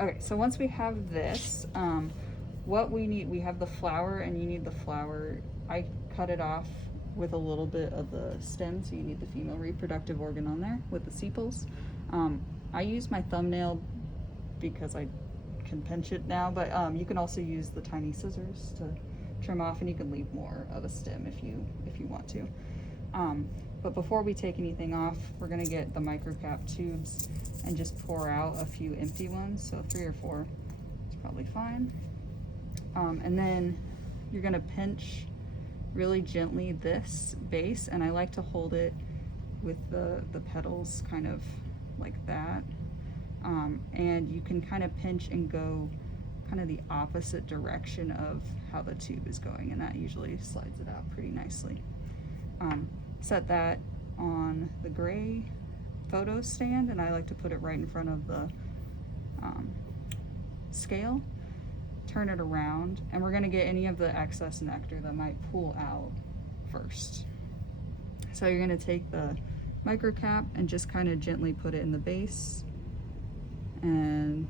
Okay, so once we have this, what we need, we have the flower, and you need the flower. I cut it off with a little bit of the stem, so you need the female reproductive organ on there with the sepals. I use my thumbnail because I can pinch it now, but you can also use the tiny scissors to trim off, and you can leave more of a stem if you want to. But before we take anything off, we're gonna get the microcap tubes and just pour out a few empty ones, so 3 or 4 is probably fine. And then you're gonna pinch really gently this base, and I like to hold it with the petals kind of like that. And you can kind of pinch and go kind of the opposite direction of how the tube is going, and that usually slides it out pretty nicely. Set that on the gray photo stand, and I like to put it right in front of the scale. Turn it around, and we're going to get any of the excess nectar that might pool out first. So you're going to take the microcap and just kind of gently put it in the base, and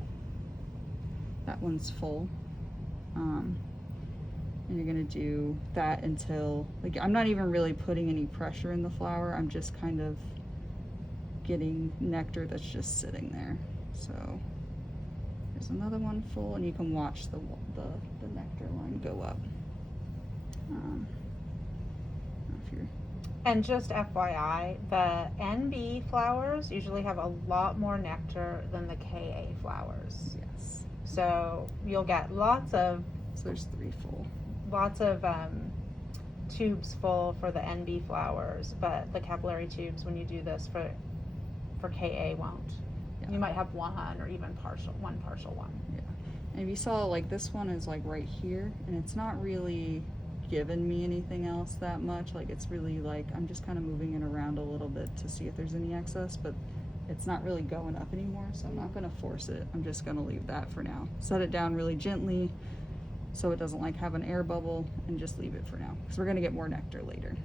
that one's full. And you're gonna do that until, like, I'm not even really putting any pressure in the flower, I'm just kind of getting nectar that's just sitting there. So there's another one full, and you can watch the nectar line go up. If you're... And just FYI, the NB flowers usually have a lot more nectar than the KA flowers. Yes. So you'll get lots of, so there's 3 full. Lots of tubes full for the NB flowers, but the capillary tubes, when you do this for KA, won't. Yeah. You might have one or even one partial one. Yeah. And if you saw, like, this one is like right here, and it's not really giving me anything else that much. Like, it's really like I'm just kind of moving it around a little bit to see if there's any excess, but it's not really going up anymore, so I'm not going to force it. I'm just going to leave that for now. Set it down really gently so it doesn't like have an air bubble, and just leave it for now because we're going to get more nectar later.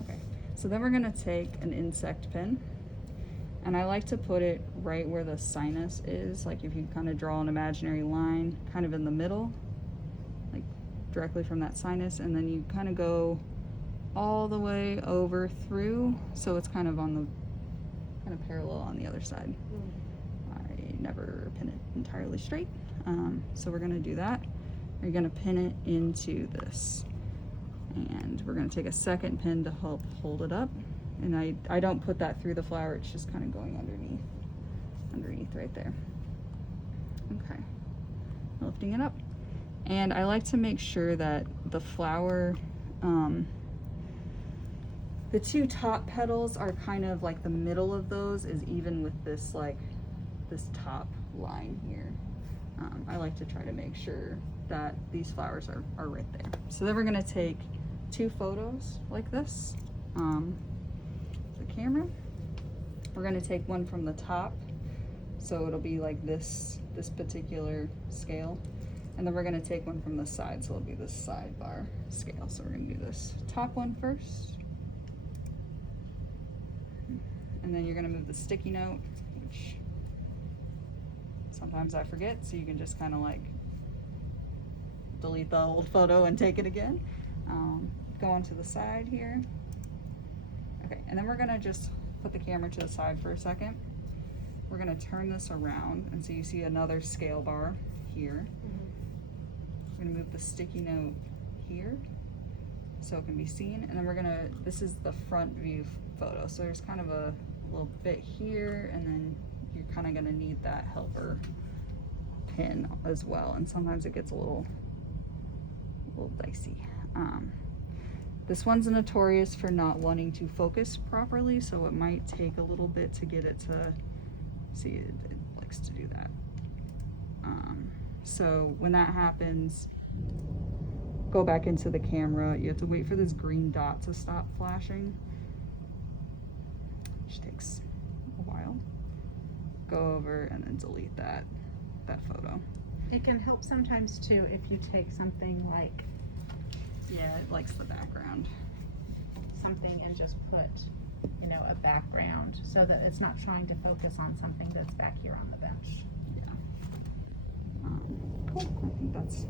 Okay, so then we're going to take an insect pin, and I like to put it right where the sinus is. Like, if you kind of draw an imaginary line kind of in the middle, like directly from that sinus, and then you kind of go all the way over through, so it's kind of on the kind of parallel on the other side. I never pin it entirely straight. So we're going to do that. You're going to pin it into this, and we're going to take a second pin to help hold it up, and I don't put that through the flower, it's just kind of going underneath right there. Okay, lifting it up, and I like to make sure that the flower, the 2 top petals are kind of like the middle of those is even with this, like this top line here. I like to try to make sure that these flowers are right there. So then we're going to take 2 photos like this. The camera. We're going to take one from the top, so it'll be like this particular scale, and then we're going to take one from the side, so it'll be this sidebar scale. So we're going to do this top one first, and then you're going to move the sticky note, which sometimes I forget, so you can just kind of like delete the old photo and take it again. Go onto the side here. Okay, and then we're gonna just put the camera to the side for a second. We're gonna turn this around, and so you see another scale bar here. We're gonna move the sticky note here so it can be seen, and then we're gonna, this is the front view photo, so there's kind of a little bit here, and then you're kind of going to need that helper pin as well, and sometimes it gets a little dicey. This one's notorious for not wanting to focus properly, so it might take a little bit to get it to see. It likes to do that. So when that happens, go back into the camera. You have to wait for this green dot to stop flashing, which takes a while. Go over and then delete that photo. It can help sometimes too if you take something like, yeah, it likes the background. Something and just put, you know, a background so that it's not trying to focus on something that's back here on the bench. Cool. I think that's